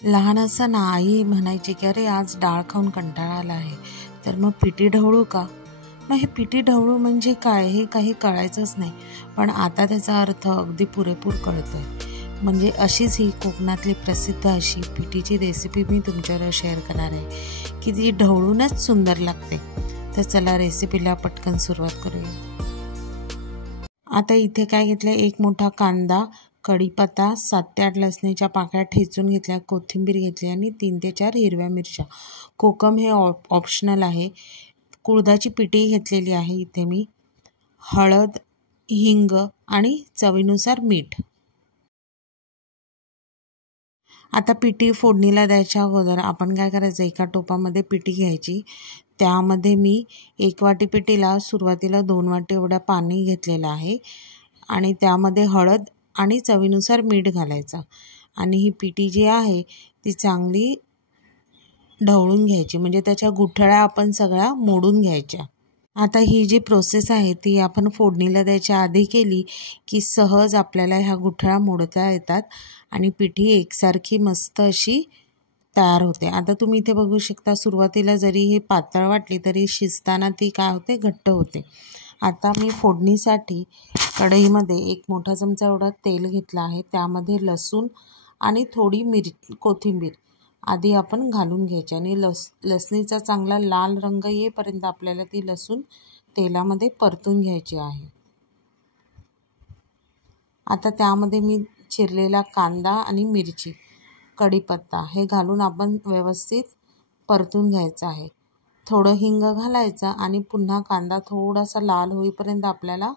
लहान असताना आई म्हणायची की अरे आज डाळ खाऊन कंटाळा आला आहे, तर मग पिठी ढवळू का? मग हे पिठी ढवळू म्हणजे काय हे काही कळायचंच नाही, पण आता त्याचा अर्थ अगदी पुरेपूर कळतोय। म्हणजे अशीच ही कोकणातली प्रसिद्ध अशी पिठीची रेसिपी मी तुमच्याबरोबर शेअर करणार आहे की ती ढवळूनच सुंदर लागते। तर चला रेसिपीला पटकन सुरुवात करूया। आता इथे काय घेतलं, एक मोठा कांदा, कढीपत्ता, 7 ते 8 लसणीच्या पाकळ्या ठेचून घेतल्या, कोथिंबीर घेतली आणि 3 ते 4 हिरव्या मिरच्या। कोकम हे ऑप्शनल आहे। कुळथाची पिठी घेतलेली आहे इथे मी, हळद, हिंग आणि चवीनुसार मीठ। आता पिठी फोडणीला द्यायच्या अगोदर आपण काय करायचं, एका टोपामध्ये पिठी घ्यायची, त्यामध्ये मी 1 वाटी पिठीला सुरुवातीला 2 वाटी एवढा पाणी घेतलेलं आहे आणि त्यामध्ये हळद आणि चवीनुसार मीठ घालायचं आणि ही पिठी जी आहे ती चांगली ढवळून घ्यायची, म्हणजे त्याच्या गुठळ्या आपण सगळ्या मोडून घ्यायच्या। आता ही जी प्रोसेस आहे ती आपण फोडणीला द्यायच्या आधी केली की सहज आपल्याला ह्या गुठळ्या मोडता येतात आणि पिठी एकसारखी मस्त अशी तयार होते। आता तुम्ही इथे बघू शकता, सुरुवातीला जरी हे पातळ वाटली तरी शिजताना ती काय होते, घट्ट होते। आता मी फोडणीसाठी कढईमध्ये 1 मोठा चमचा एवढा तेल घेतला आहे, त्यामध्ये लसूण आणि थोडी कोथिंबीर आधी आपण घालून घ्यायची आणि लसणीचा चांगला लाल रंग येईपर्यंत आपल्याला ती लसूण तेलामध्ये परतून घ्यायची आहे। आता त्यामध्ये मी चिरलेला कांदा आणि मिरची, कढीपत्ता हे घालून आपण व्यवस्थित परतून घ्यायचं आहे। थोडं हिंग घालायचं आणि पुन्हा कांदा थोडासा लाल होईपर्यंत आपल्याला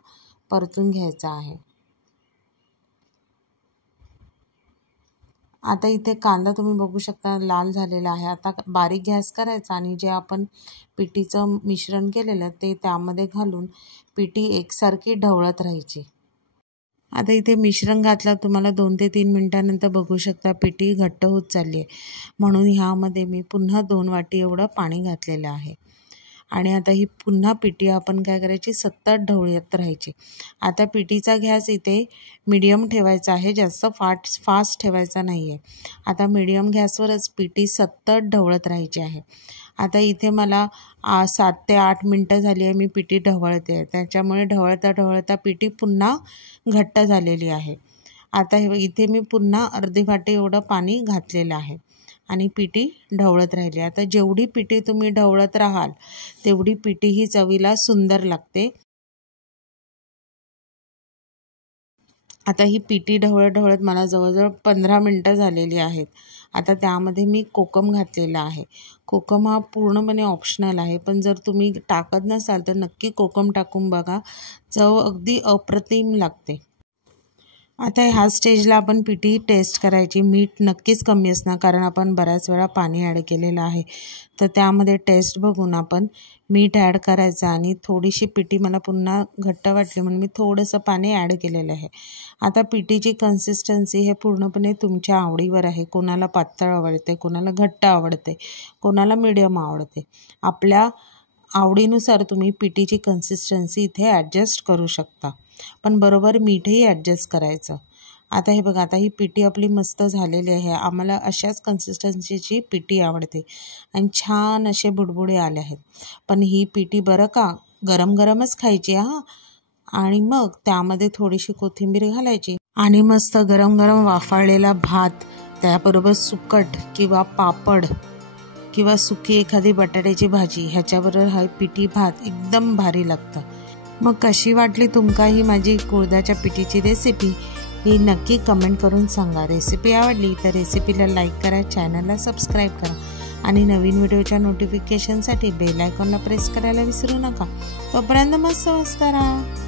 परतून घ्यायचा आहे। आता इथे कांदा तुम्ही बघू शकता लाल झालेला आहे। आता बारीक गॅस करायचा आणि जे आपण पिठीचं मिश्रण केलेलं ते त्यामध्ये घालून पिठी एकसारखी ढवळत राहायची। आता इथे मिश्रण घातलं, तुम्हाला 2 ते 3 मिनिटांनंतर बघू शकता पिठी घट्ट होत चालली आहे, म्हणून ह्यामध्ये मी पुन्हा 2 वाटी एवढं पाणी घातलेलं आहे आणि आता ही पुन्हा पिठी आपण काय करायची, सतत ढवळत राहायची। आता पिठीचा गॅस इथे मीडियम ठेवायचा आहे, जास्त फास्ट ठेवायचा नाही आहे। आता मीडियम गॅसवरच पिठी सतत ढवळत राहायची आहे। आता इथे मला 7 ते 8 मिनटं झाली आहे मी पिठी ढवळते आहे, त्याच्यामुळे ढवळता ढवळता पिठी पुन्हा घट्ट झालेली आहे। आता इथे मी पुन्हा अर्धी वाटी एवढं पाणी घातलेलं आहे आणि पिठी ढवळत राहिली। आता जेवढी पिठी तुम्ही ढवळत राहाल तेवढी पिठी ही चवीला सुंदर लागते। आता ही पिठी ढवळत मला जवळजवळ 15 मिनटं झालेली आहेत। आता त्यामध्ये मी कोकम घातलेला आहे। कोकम हा पूर्णपणे ऑप्शनल आहे, पण जर तुम्ही टाकत नसाल तर नक्की कोकम टाकून बघा, चव अगदी अप्रतिम लागते। आता ह्या स्टेजला आपण पिठी टेस्ट करायची, मीठ नक्कीच कमी असणार कारण आपण बऱ्याच वेळा पाणी ॲड केलेलं आहे, तर त्यामध्ये टेस्ट बघून आपण मीठ ॲड करायचं आणि थोडीशी पिठी मला पुन्हा घट्ट वाटली म्हणून मी थोडंसं पाणी ॲड केलेलं आहे। आता पिठीची कन्सिस्टन्सी हे पूर्णपणे तुमच्या आवडीवर आहे, कोणाला पातळ आवडते, कोणाला घट्ट आवडते, कोणाला मीडियम आवडते। आपल्या आवडीनुसार तुम्ही पिठीची कन्सिस्टन्सी इथे ॲडजस्ट करू शकता, पण बरोबर मीठही ॲडजस्ट करायचं। आता हे बघा, आता ही पिठी आपली मस्त झालेली आहे। आम्हाला अशाच कन्सिस्टन्सीची पिठी आवडते आणि छान असे बुडबुडे आले आहेत, पण ही पिठी बरं का गरम गरमच खायची हां, आणि मग त्यामध्ये थोडीशी कोथिंबीर घालायची आणि मस्त गरम गरम वाफाळलेला भात, त्याबरोबर सुकट किंवा पापड किंवा सुकी एखादी बटाट्याची भाजी, ह्याच्याबरोबर हा पिठी भात एकदम भारी लागतं। मग कशी वाटली तुमका ही माझी कुळथाच्या पिठीची रेसिपी ही नक्की कमेंट करून सांगा। रेसिपी आवडली तर रेसिपीला लाईक करा, चॅनलला सबस्क्राईब करा आणि नवीन व्हिडिओच्या नोटिफिकेशनसाठी बेल आयकॉनला प्रेस करायला विसरू नका। तोपर्यंत मस्त राहा।